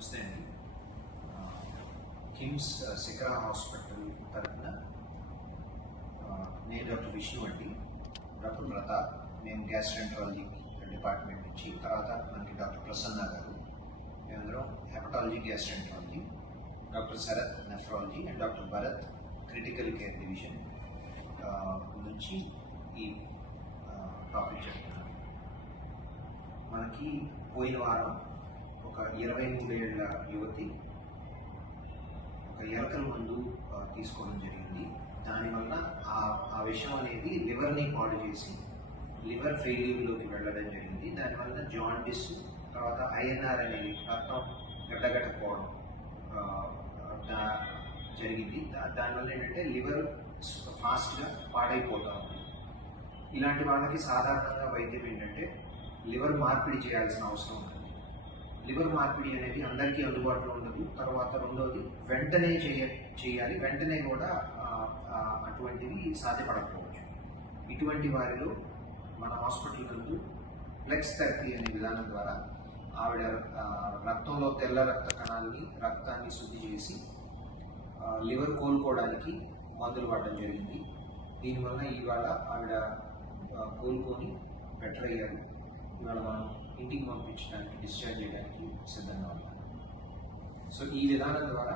నమస్తే అండి. కిమ్స్ శిఖరా హాస్పిటల్ తరఫున నేను డాక్టర్ విష్ణు అండి, డాక్టర్ ప్రతాప్, నేను గ్యాస్ట్రెంట్రాలజీ డిపార్ట్మెంట్ నుంచి, తర్వాత మనకి డాక్టర్ ప్రసన్న గారు, మేమందరం hepatology gastroenterology, doctor Sharath nephrology and doctor Bharath critical care division నుంచి ఈ టాపిక్ చెప్తున్నాను. మనకి పోయిన వారం ఒక 23 ఏళ్ల యువతి ఒక ఎలకల మందు తీసుకోవడం జరిగింది. దానివల్ల ఆ విషయం అనేది లివర్ని పాడు చేసి లివర్ ఫెయిల్యూర్లోకి వెళ్ళడం జరిగింది. దానివల్ల జాండిస్, తర్వాత ఐఎన్ఆర్ అనేది రక్తం గడ్డగట్టకపోవడం జరిగింది. దానివల్ల ఏంటంటే లివర్ ఫాస్ట్గా పాడైపోతా ఉంది. ఇలాంటి వాళ్ళకి సాధారణంగా వైద్యం ఏంటంటే లివర్ మార్పిడి చేయాల్సిన అవసరం ఉంటుంది. లివర్ మార్పిడి అనేది అందరికీ అందుబాటులో ఉండదు. తర్వాత రెండవది వెంటనే చేయాలి, వెంటనే కూడా అటువంటివి సాధ్యపడకపోవచ్చు. ఇటువంటి వారిలో మన హాస్పిటల్ నందు ఫ్లెక్స్ థెరపీ అనే విధానం ద్వారా ఆవిడ రక్తంలో తెల్ల రక్త కణాలని, రక్తాన్ని శుద్ధి చేసి లివర్ కోలుకోవడానికి మందులు వాడడం జరిగింది. దీనివల్ల ఇవాళ ఆవిడ కోలుకొని బెటర్ అయ్యారు. ఇవాళ మనం ఇంటికి పంపించడానికి, డిశ్చార్జ్ చేయడానికి సిద్ధంగా ఉన్నాం. సో ఈ విధానం ద్వారా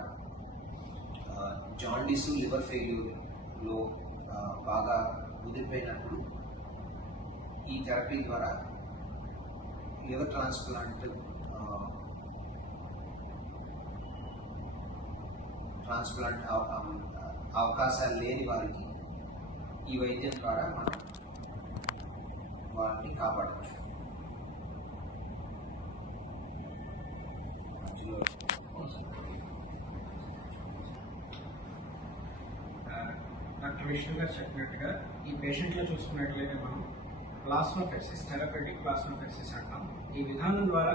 జాండీసు, లివర్ ఫెయిల్యూర్లో బాగా ముదిరిపోయినప్పుడు ఈ థెరపీ ద్వారా లివర్ ట్రాన్స్ప్లాంట్ అవకాశాలు లేని వారికి ఈ వైద్యం ద్వారా మనం వారిని కాపాడవచ్చు. డాక్టర్ విష్ణు గారు చెప్పినట్టుగా ఈ పేషెంట్లో చూసుకున్నట్లయితే మనం ప్లాస్మాఫెరెసిస్, థెరపటిక్ ప్లాస్మాఫెరెసిస్ అంటాం. ఈ విధానం ద్వారా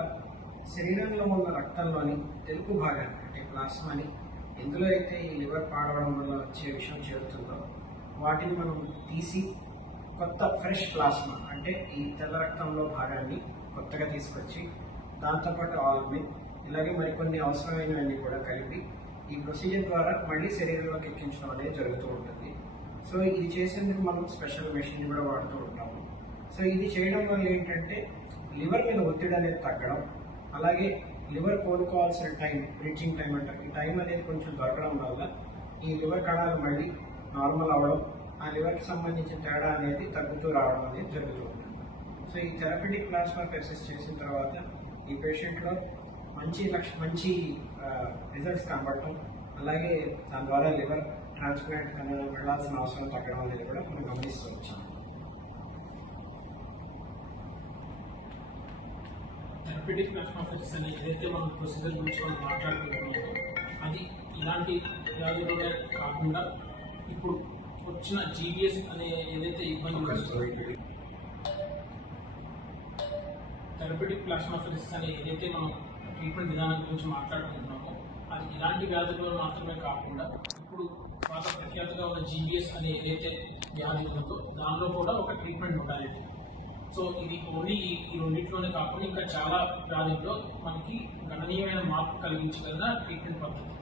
శరీరంలో ఉన్న రక్తంలోని తెలుపు భాగాన్ని, అంటే ప్లాస్మాని, ఎందులో అయితే ఈ లివర్ పాడవడం వల్ల వచ్చే విషయం చేరుతుందో వాటిని మనం తీసి కొత్త ఫ్రెష్ ప్లాస్మా, అంటే ఈ తెల్ల రక్తంలో భాగాన్ని కొత్తగా తీసుకొచ్చి దాంతోపాటు ఆల్బమిన్, ఇలాగే మరికొన్ని అవసరమైనవన్నీ కూడా కలిపి ఈ ప్రొసీజర్ ద్వారా మళ్ళీ శరీరంలోకి ఎక్కించడం అనేది జరుగుతూ ఉంటుంది. సో ఇది చేసేందుకు మనం స్పెషల్ మెషిన్ కూడా వాడుతూ ఉంటాము. సో ఇది చేయడం వల్ల ఏంటంటే లివర్ మీద ఒత్తిడి అనేది తగ్గడం, అలాగే లివర్ కోలుకోవాల్సిన టైం, బ్రిడ్జింగ్ టైం అంటారు, ఈ టైం అనేది కొంచెం దొరకడం వల్ల ఈ లివర్ కణాలు మళ్ళీ నార్మల్ అవ్వడం, ఆ లివర్కి సంబంధించిన తేడా అనేది తగ్గుతూ రావడం అనేది జరుగుతూ ఉంటుంది. సో ఈ థెరపటిక్ ప్లాస్మాఫెరెసిస్ చేసిన తర్వాత ఈ పేషెంట్లో మంచి రిజల్ట్స్ కనబడటం, అలాగే దాని ద్వారా లివర్ ట్రాన్స్ప్లాంట్ వెళ్ళాల్సిన అవసరం తగ్గడం అనేది కూడా మనం గమనిస్తూ వచ్చాము. థెరపటిక్ ప్లాస్మాఫెరెసిస్ అనే ఏదైతే మనం ప్రొసీజర్ గురించి మనం మాట్లాడుకుంటున్నామో అది ఇలాంటి వ్యాధులనే కాకుండా ఇప్పుడు వచ్చిన జీబీఎస్ అనే ఏదైతే ఇబ్బంది, థెరపటిక్ ప్లాస్మాఫెరెసిస్ అనే ఏదైతే మనం ట్రీట్మెంట్ విధానం గురించి మాట్లాడుకుంటున్నామో అది ఇలాంటి వ్యాధుల్లో మాత్రమే కాకుండా ఇప్పుడు పాత ప్రఖ్యాతగా ఉన్న జీబీఎస్ అనే ఏదైతే వ్యాధి ఉందో దానిలో కూడా ఒక ట్రీట్మెంట్ మొడాలిటీ. సో ఇది ఓన్లీ ఈ రెండింటిలోనే కాకుండా ఇంకా చాలా వ్యాధుల్లో మనకి గణనీయమైన మార్పు కలిగించగలిగిన ట్రీట్మెంట్ పద్ధతి.